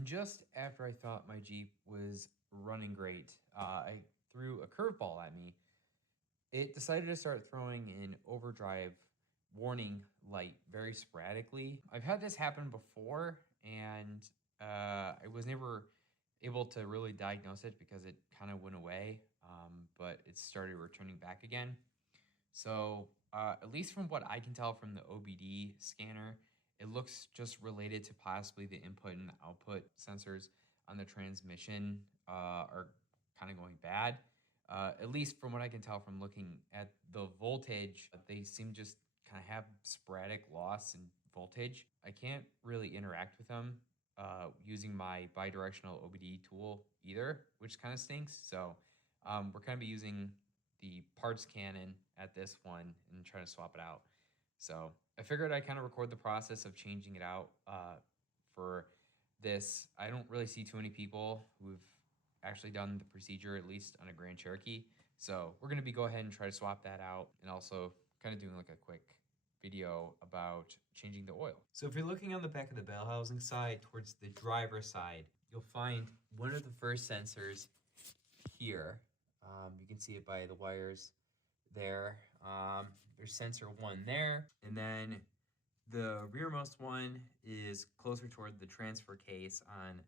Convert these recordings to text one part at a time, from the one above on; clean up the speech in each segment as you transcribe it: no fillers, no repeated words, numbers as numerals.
And just after I thought my Jeep was running great, I threw a curveball at me. It decided to start throwing an overdrive warning light very sporadically. I've had this happen before, and I was never able to really diagnose it because it kind of went away, but it started returning back again. So, at least from what I can tell from the OBD scanner, it looks just related to possibly the input and output sensors on the transmission are kind of going bad. At least from what I can tell from looking at the voltage, they seem just kind of have sporadic loss in voltage. I can't really interact with them using my bidirectional OBD tool either, which kind of stinks. So we're kind of using the parts cannon at this one and try to swap it out. So I figured I'd kind of record the process of changing it out for this. I don't really see too many people who've actually done the procedure, at least on a Grand Cherokee. So we're gonna go ahead and try to swap that out, and also kind of doing like a quick video about changing the oil. So if you're looking on the back of the bell housing side towards the driver's side, you'll find one of the first sensors here. You can see it by the wires there. There's sensor 1 there, and then the rearmost one is closer toward the transfer case on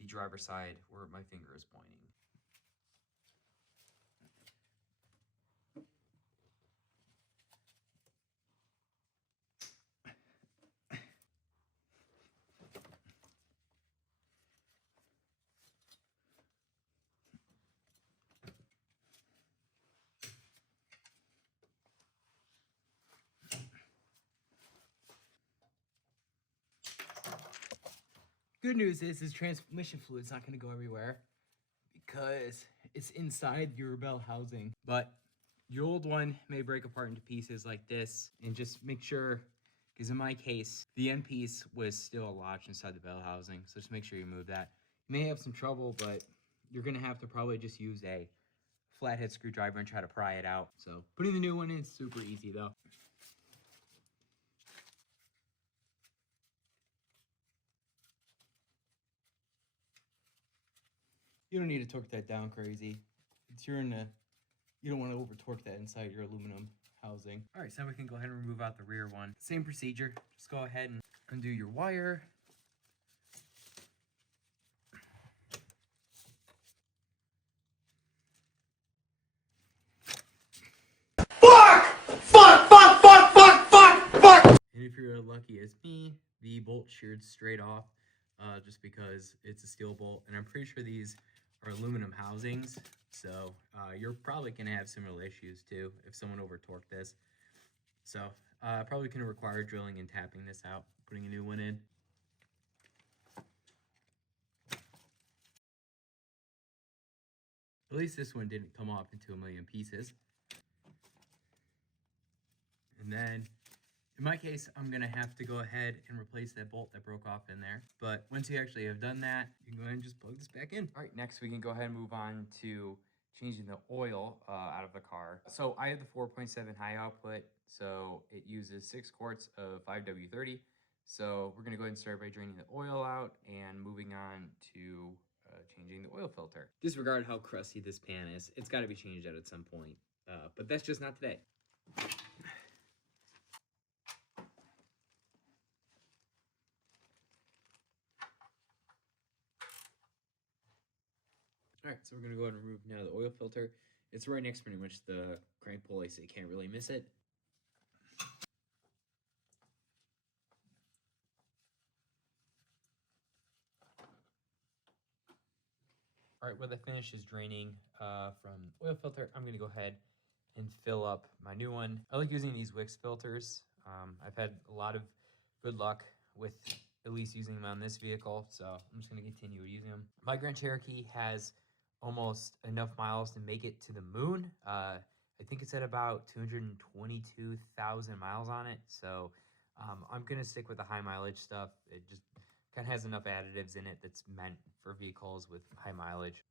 the driver's side where my finger is pointing. Good news is this transmission fluid's not going to go everywhere because it's inside your bell housing. But your old one may break apart into pieces like this, and just make sure, because in my case, the end piece was still lodged inside the bell housing, so just make sure you move that. You may have some trouble, but you're going to have to probably just use a flathead screwdriver and try to pry it out. So putting the new one in is super easy though. You don't need to torque that down crazy. You don't want to over torque that inside your aluminum housing. All right, so now we can go ahead and remove out the rear one. Same procedure, just go ahead and undo your wire. And if you're lucky as me, the bolt sheared straight off just because it's a steel bolt. And I'm pretty sure these are aluminum housings. So you're probably going to have similar issues too if someone over torqued this. So probably going to require drilling and tapping this out, putting a new one in. At least this one didn't come off into a million pieces. And then, in my case, I'm going to have to go ahead and replace that bolt that broke off in there. But once you actually have done that, you can go ahead and just plug this back in. All right, next we can go ahead and move on to changing the oil out of the car. So I have the 4.7 high output, so it uses 6 quarts of 5W30. So we're going to go ahead and start by draining the oil out and moving on to changing the oil filter. Disregard how crusty this pan is. It's got to be changed out at some point, but that's just not today. All right, so we're going to go ahead and remove now the oil filter. It's right next to pretty much the crank pulley, so you can't really miss it. All right, where the finish is draining from the oil filter, I'm going to go ahead and fill up my new one. I like using these Wix filters. I've had a lot of good luck with at least using them on this vehicle, so I'm just going to continue using them. My Grand Cherokee has almost enough miles to make it to the moon. I think it's at about 222,000 miles on it, so I'm going to stick with the high mileage stuff. It just kind of has enough additives in it that's meant for vehicles with high mileage.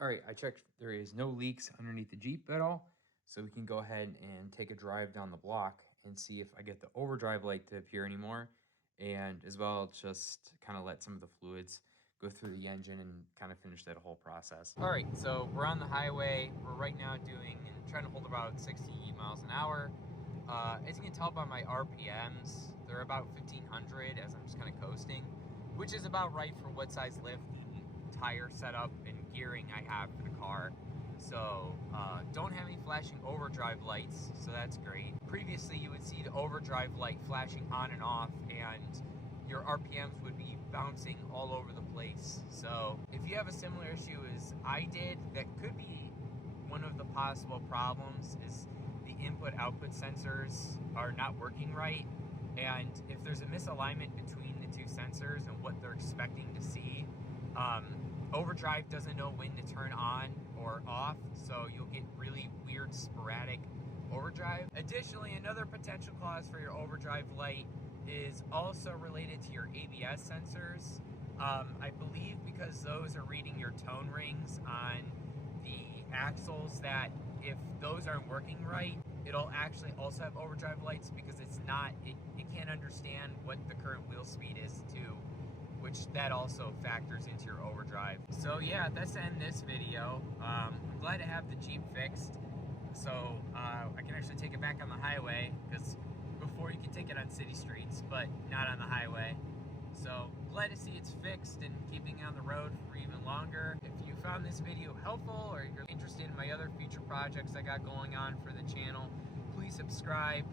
All right, I checked. There is no leaks underneath the Jeep at all. So we can go ahead and take a drive down the block and see if I get the overdrive light to appear anymore. And as well, just kind of let some of the fluids go through the engine and kind of finish that whole process. All right, so we're on the highway. We're right now trying to hold about 60 miles an hour. As you can tell by my RPMs, they're about 1500 as I'm just kind of coasting, which is about right for what size lift and tire setup and gearing I have for the car. So don't have any flashing overdrive lights, so that's great. Previously you would see the overdrive light flashing on and off, and your RPMs would be bouncing all over the place. So if you have a similar issue as I did, that could be one of the possible problems, is the input-output sensors are not working right. And if there's a misalignment between the two sensors and what they're expecting to see, overdrive doesn't know when to turn on or off, so you'll get really weird sporadic overdrive. Additionally, another potential cause for your overdrive light is also related to your ABS sensors. I believe because those are reading your tone rings on the axles, that if those aren't working right, it'll actually also have overdrive lights, because it can't understand what the current wheel speed is too, which that also factors into your overdrive. So yeah, that's the end of this video. I'm glad to have the Jeep fixed, so I can actually take it back on the highway, because before you could take it on city streets, but not on the highway. So glad to see it's fixed and keeping it on the road for even longer. If you found this video helpful, or you're interested in my other future projects I got going on for the channel, please subscribe,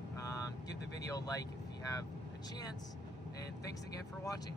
give the video a like if you have a chance, and thanks again for watching.